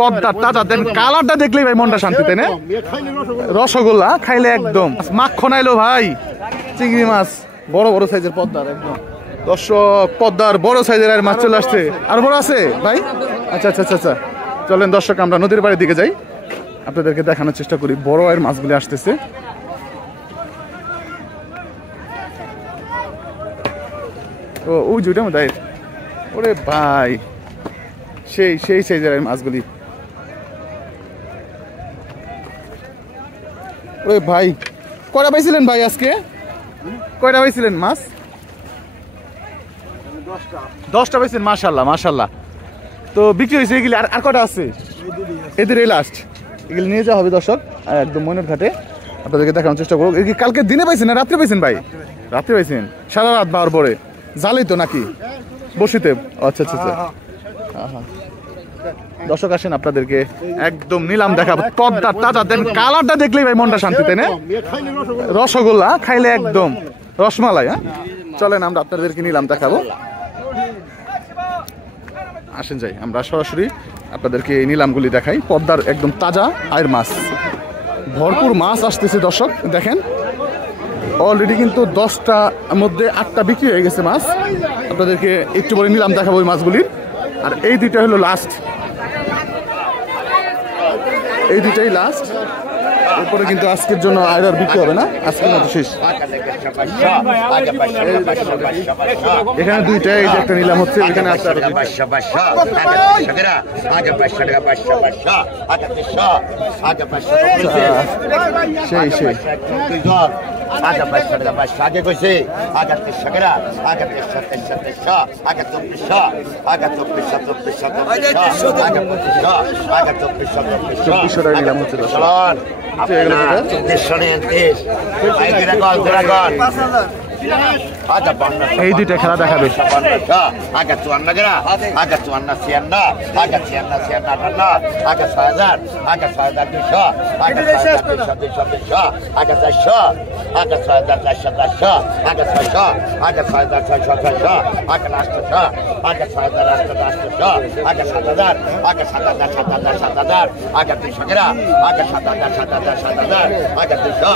পদ্মার তাজা, দেন কালারটা দেখলেই ভাই মনটা শান্তি, তাই না? রসগোল্লা খাইলে একদম মাখন আইলো ভাই। চিংড়ি মাছ বড় বড় সাইজের পদ্মার একদম। দর্শক পদ্মার বড় সাইজের আর মাছ চলে আসছে। আর বড় আছে ভাই? আচ্ছা আচ্ছা আচ্ছা আচ্ছা, চলেন দর্শক আমরা নদীর বাড়ির দিকে যাই, আপনাদেরকে দেখানোর চেষ্টা করি বড় এর মাছগুলি আসতেছে। ও ওই জুটা মধ্যে, ওরে ভাই সেই সেই সাইজের মাছগুলি। ওরে ভাই কয়টা পাইছিলেন ভাই আজকে? কয়টা পাইছিলেন মাছ? 10টা পাইছেন, মাশাল্লাহ মাশাল্লাহ। তো বিক্রি হয়েছে এগুলি, আর কটা আছে? এদের এই লাস্ট, এগুলি নিয়ে যাওয়া হবে দর্শক একদম মনের ঘাটে, আপনাদেরকে দেখানোর চেষ্টা করবো। কালকে দিনে পাইছেন না রাত্রে পাইছেন ভাই? রাত্রে পাইছেন, সারা রাত বাওয়ার পরে জালেই তো নাকি বসিতে? আচ্ছা আচ্ছা আচ্ছা। দর্শক আসেন আপনাদেরকে একদম নিলাম দেখাবো পদ্মার তাজা, দেন কালারটা দেখলেই ভাই মনটা শান্তি, তাই না? রসগোল্লা খাইলে একদম রসমালাই। হ্যাঁ চলেন আমরা আপনাদেরকে নিলাম দেখাবো, আসেন যাই আমরা সরাসরি আপনাদেরকে এই নিলামগুলি দেখাই। পদ্মার একদম তাজা আয়ের মাছ, ভরপুর মাছ আসতেছে দর্শক। দেখেন অলরেডি কিন্তু 10টার মধ্যে 8টা বিক্রি হয়ে গেছে মাছ। আপনাদেরকে একটু পরে নিলাম দেখাবো ওই মাছগুলির। আর এই দুইটা হলো লাস্ট, এই দুইটাই লাস্ট, এরপরে কিন্তু আজকের জন্য আর বিক্রি হবে না, আজকের মতো শেষ। এখানে দুইটা, এই যে একটা নিলাম হচ্ছে, এখানে আছে আরো সেই সেই আগে 500 টাকা 500 আগে কইছে, আগে 300 টাকা, আগে 300 আগে 2400, আগে 2400 আগে 2400 টাকা নিলাম হচ্ছে চলন আপনারা 2400 নেন 30 এই ড্রাগন এই দুইটা খেলা দেখাবে। আগে 54 গেরা, আগে 54 56, আগে 56 58, আগে 6000, আগে 6200, আগে 6200, আগে 400, আগে 6400, আগে 600, আগে 6600, আগে 800, আগে 6800, আগে 7000, আগে 7000, আগে 200 গেরা, আগে 7000, আগে 200,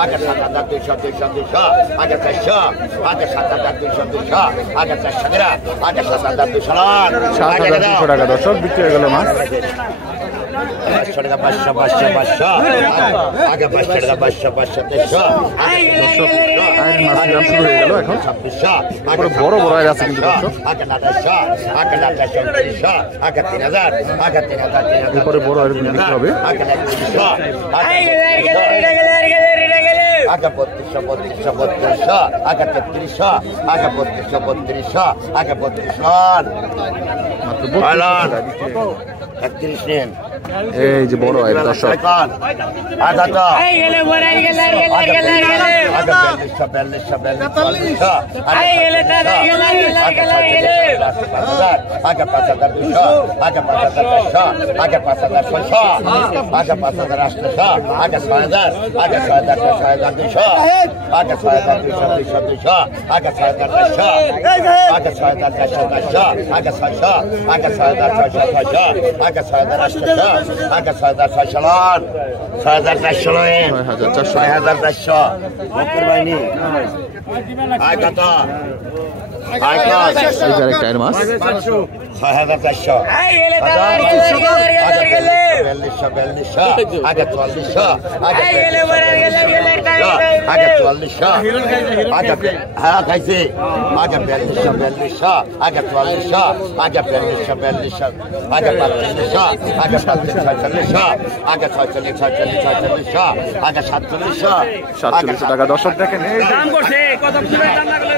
আগে 7200, আগে 400, আগে 7200, আগে 400 টাকা, আগে 7200 টাকা দর্শক বিক্রি হয়ে গেল মাছ। 500 টাকা 500 আগে 500 টাকা 500 300 মাছ শুরু হয়ে গেল এখন 2600, আগে বড় বড় আছে কিন্তু দর্শক, আগে 2800, আগে 2900, আগে 3000, আগে 3000, এরপরে বড় আর বিক্রি হবে আগে 3100, আগে 3200, আগে 3300, আগে 3200, আগে 3200, মাত্র 31 নেন। এই যে বড় আয়ের দর্শক, আগে তো আগে 5200, আগে 5400, আগে 5600, আগে 5800, আগে 6000, আগে 6200, আগে 6200, আগে 6400, আগে 6400, আগে 600, আগে 6400, আগে 6400, আগে 6400, 6400, বকুর বাহিনী আয় কত? আয় কত? টায়ার মাছ 6400, আগে 4400, আগে 4400, আগে হ্যাঁ খাইছে, আগে 4200, আগে 4400, আগে 4200, আগে 4500, আগে 4600, আগে 4600, আগে 4700 টাকা দর্শক দেখেন এই দাম করছে কত দাম লাগলো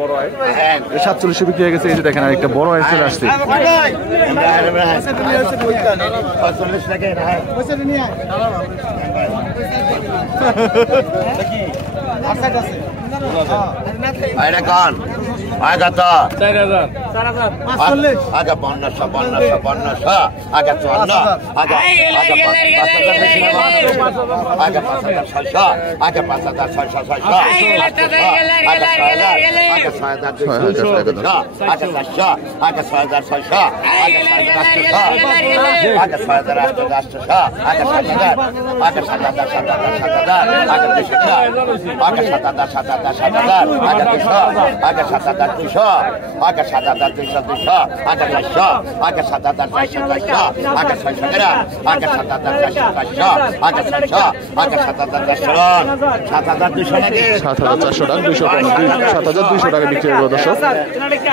বড় আয় 4700 বিক্রি হয়ে গেছে। এই যে দেখেন আর একটা বড় আয় চলে আসছে। এটা কন আগে তো 4000 আগে 1500 আগে 54 আগে 5600 আগে 5600 আগে 6600 আগে 6800 আগে 7000 আগে 7000 আগে 200 আগে 7000 আগে 200 আগে 7200 আগে 7200 আগে 400 আগে 7400 আগে 600 গ্রাম আগে 7400 আগে 600 আগে 7400 নাকি 7400 টাকা 7200 টাকা বিক্রি হলো দর্শক এদিকে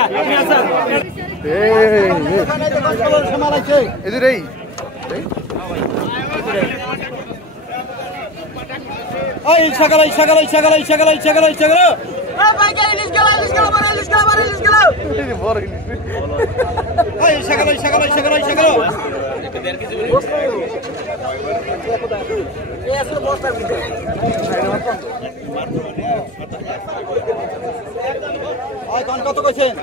কত কইছেন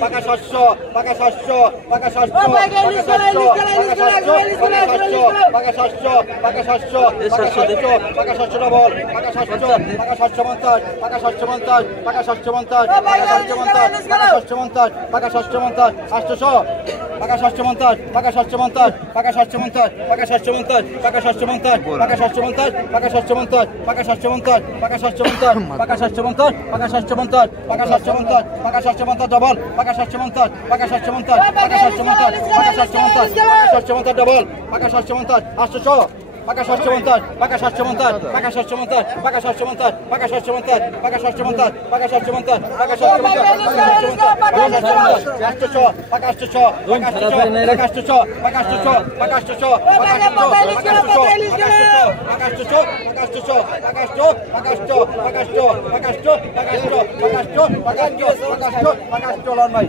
পাকা 700 পাকা 700 পাকা 700 পাকা 700 পাকা 700 পাকা 700 পাকা 700 ডবল পাকা 700 পাকা 750 পাকা 750 পাকা 750 পাকা 750 পাকা 750 পাকা 750 800 পাকা 750 পাকা 750 পাকা 750 পাকা 750 পাকা 750 পাকা 750 পাকা 750 পাকা 750 পাকা 750 পাকা 750 পাকা 750 পাকা 750 পাকা 750 ডবল পাকা 750 পাকা 750 পাকা 750 পাকা 750 পাকা 750 ডবল পাকা 750 800 পাকা 750 পাকা 750 পাকা 750 পাকা 750 পাকা 750 পাকা 750 পাকা 750 পাকা 750 পাকা 750 পাকা 800 পাকা 800 পাকা 800 পাকা 800 পাকা 800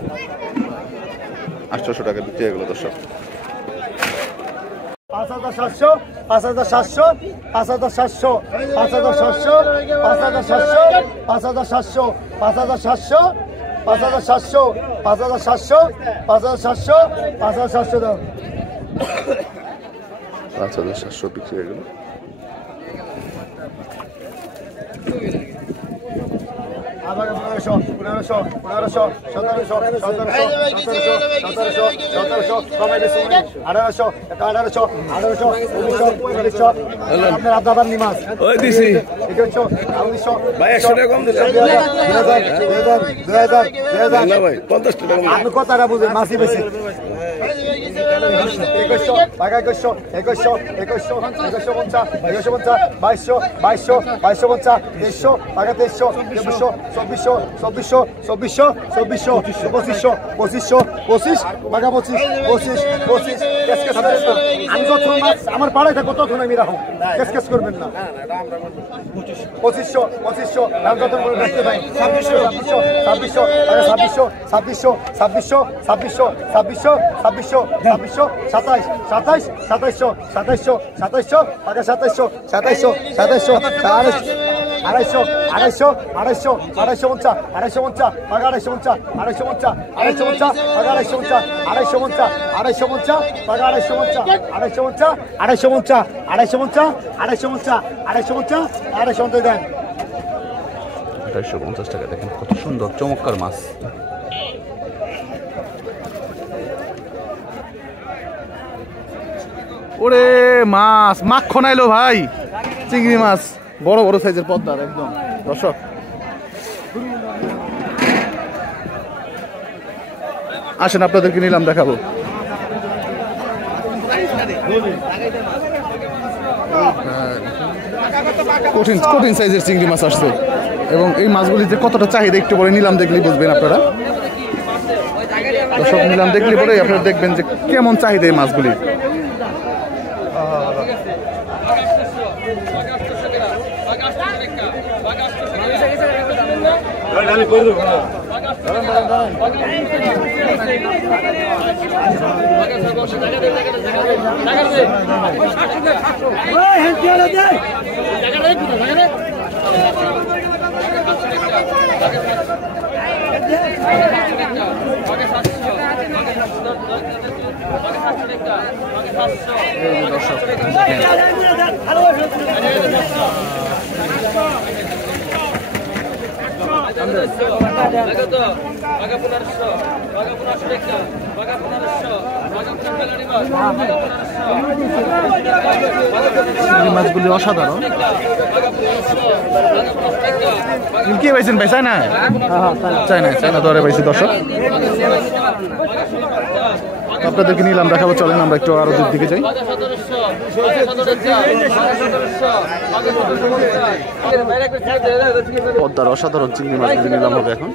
800 টাকা বিক্রি হয়ে গেল দর্শক 5700 5700 5700 5700 5700 5700 5700 5700 5700 5700 5700 দাও 5700 বিক্রি হয়ে গেল আবার 1500 1500 1700 কমাই দিছি 1800 আপনার আদাবার নিমাস ওই দিছি এটা হচ্ছে 1900 ভাই 100 টাকা কম দিলাম 2000 না ভাই 50 টাকা কম আপনি কথাটা বুঝেন মাসি বেশি 2100 টাকা 2100 2150 2250 2300 টাকা 2300 2400 2500 টাকা 25 আমি যত মাছ আমার পাড়ায় থাকো তত আমি রাখো কেস করবেন না 2500 দাম যত করে দেখতে পাই 2600 দেন 250 টাকা দেখেন কত সুন্দর চমৎকার মাছ ওরে মাছ মাখন আইলো ভাই চিংড়ি মাছ বড় বড় সাইজের পদ্মার একদম দর্শক আসেন আপনাদেরকে নিলাম দেখাবো কঠিন কঠিন সাইজের চিংড়ি মাছ আসছে এবং এই মাছগুলিতে কতটা চাহিদা একটু পরে নিলাম দেখলেই বুঝবেন আপনারা দর্শক নিলাম দেখলে পরে আপনারা দেখবেন যে কেমন চাহিদা এই মাছগুলি মাছগুলি অসাধারণ। কি পাইছেন ভাই? চাই না চাই না দরে পাইছি দর্শক। আপনাদেরকে নিলাম দেখাবো, চলেন আমরা একটু আরো দূর দিকে যাই। পদ্মার অসাধারণ চিংড়ি মাছগুলি নিলাম হবে এখন।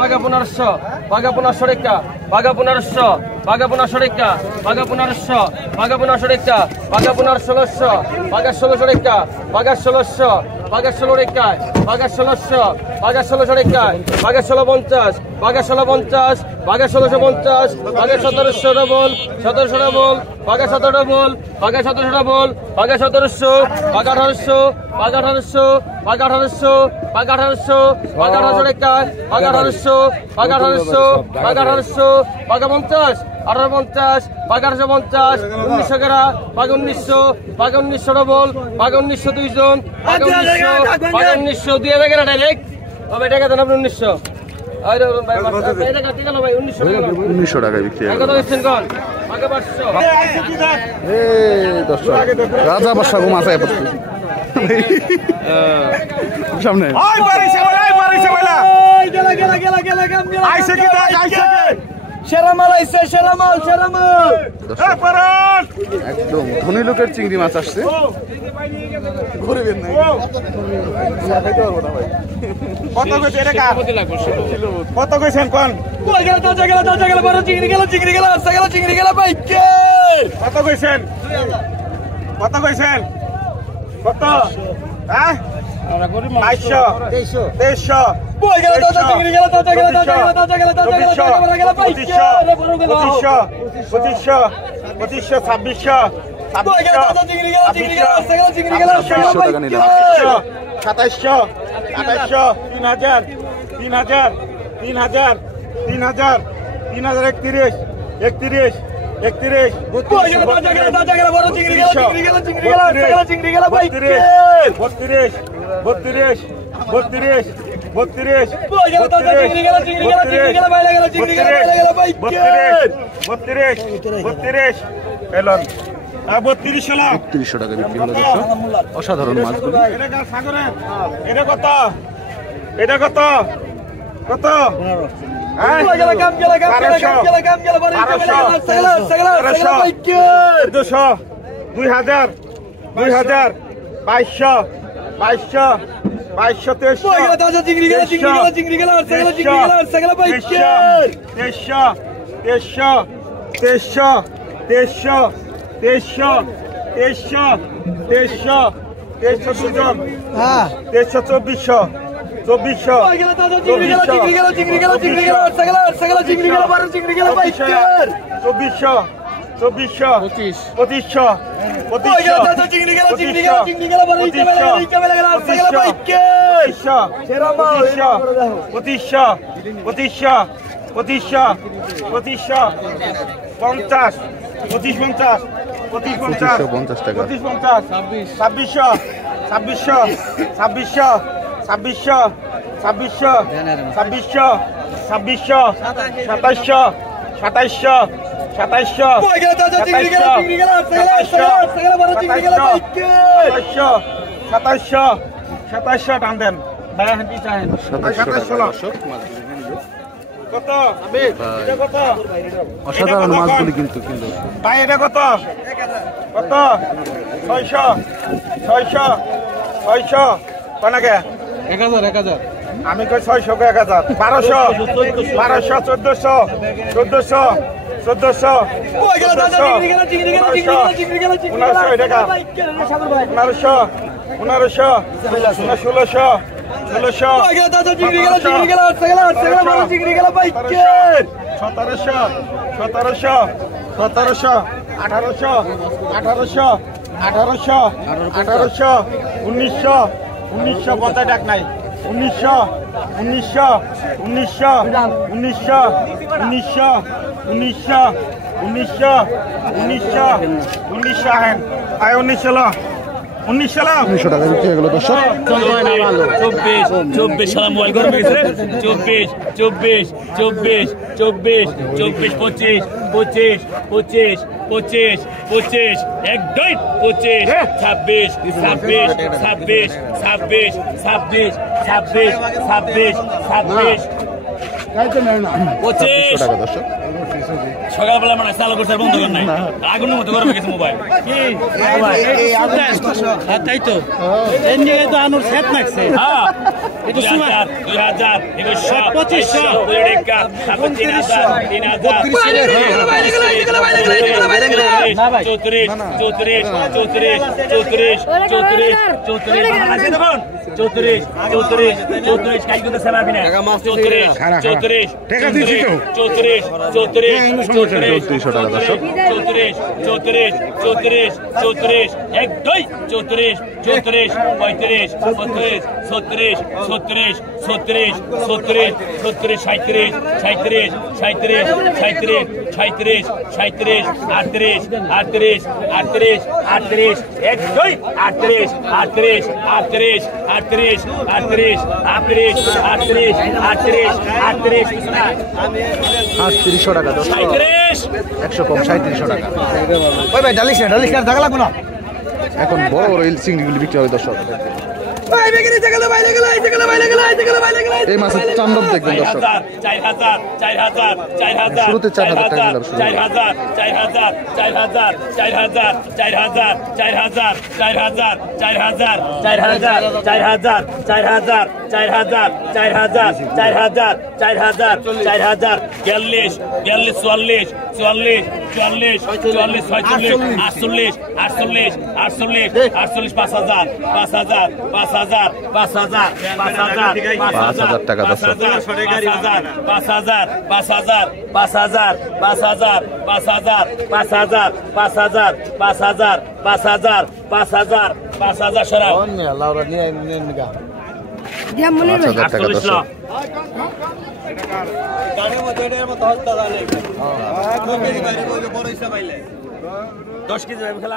বাঘা 1500, বাঘা 1500 টাকা, বাঘা 1500, বাঘা 1500 টাকা, বাঘা 1500, বাঘা 1500 টাকা, বাঘা 1600, বাঘা 1600 টাকা, বাঘা 1600, বাঘা 16 টাকা, বাঘা 1600, বাঘা 1600 টাকা, বাঘা 1650, বাঘা 1650, বাঘা 1650, বাঘা 1700 ডবল, 1700 ডবল, বাঘা 17 ডবল, বাঘা 1700 ডবল, বাঘা 1700, বাঘা 1800, বাঘা 1800, বাঘা 1800, বাঘা 1800, বাঘা 1800 টাকা, বাঘা 1800, বাঘা 1800, বাঘা 1800, বাঘা 50, 1850, বাঘা 1850, 1900 গেরা, বাঘা 1900, বাঘা 1900 ডবল, বাঘা 1900 দুইজন, বাঘা 1900, বাঘা 1900 দিয়ে গেরা ডাইরেক্ট। তবে টাকা দেন আপনি 1900। আরে ভাই এটা কাটি গেল ভাই 1900 টাকায় বিক্রি হয়। কত দিচ্ছেন কোন? বাঘা 500। দর্শক রাজা বর্ষা ঘুম আছে সামনে। একদম ধনী লোকের চিংড়ি মাছ আসছে। কত কইছেন কোন? কত কইছেন? কত কইছেন? কত? হ্যাঁ 2200, 2300, 3200 টাকা বিক্রি হলো দর্শক। অসাধারণ মাছগুলো। এটা কত? এটা কত? কত? 2000, 2200, 2700 টান দেন। কত? এটা কত? অসাধারণ মাছগুলি কিন্তু ভাই এটা কত? কত? 600, 600, 600 কনাকে 1000 আমি কই 600 কে 1000, 1200, 1200, 1400, 1400, 1400, 1500 টাকা, 1500, 1500 1600 1950 ডাক নাই 1900 টাকা বিক্রি হয়ে গেল দর্শক। 24 সালা মোবাইল গরম হয়ে গেছে 24 24 24 24 24 25 25 25 25 25 এক দুই 25 26 26 26 26 26 26 26 26 25 টাকা দর্শক। সকালবেলা মানে চালু করতে বন্ধ করেন নাই আগুনের মতো গরম হয়ে গেছে মোবাইল তাই তো তো আনুর সেট লাগছে হ্যাঁ 2000 2100 2500 3800 টাকা দর্শক। 100 কম 3700 টাকা। ওই ভাই ডালিশ না থাকা লাগবে না। এখন বড় বড় ইল চিংড়িগুলি বিক্রি হবে দর্শক। এই মাছের চান্ডব দেখবেন দর্শক। শুরুতে 4000 টাকা দিলাম শুরু। 5000 টাকা দর্শক। 5000 টাকা দর্শক। দশ কেজি খেলা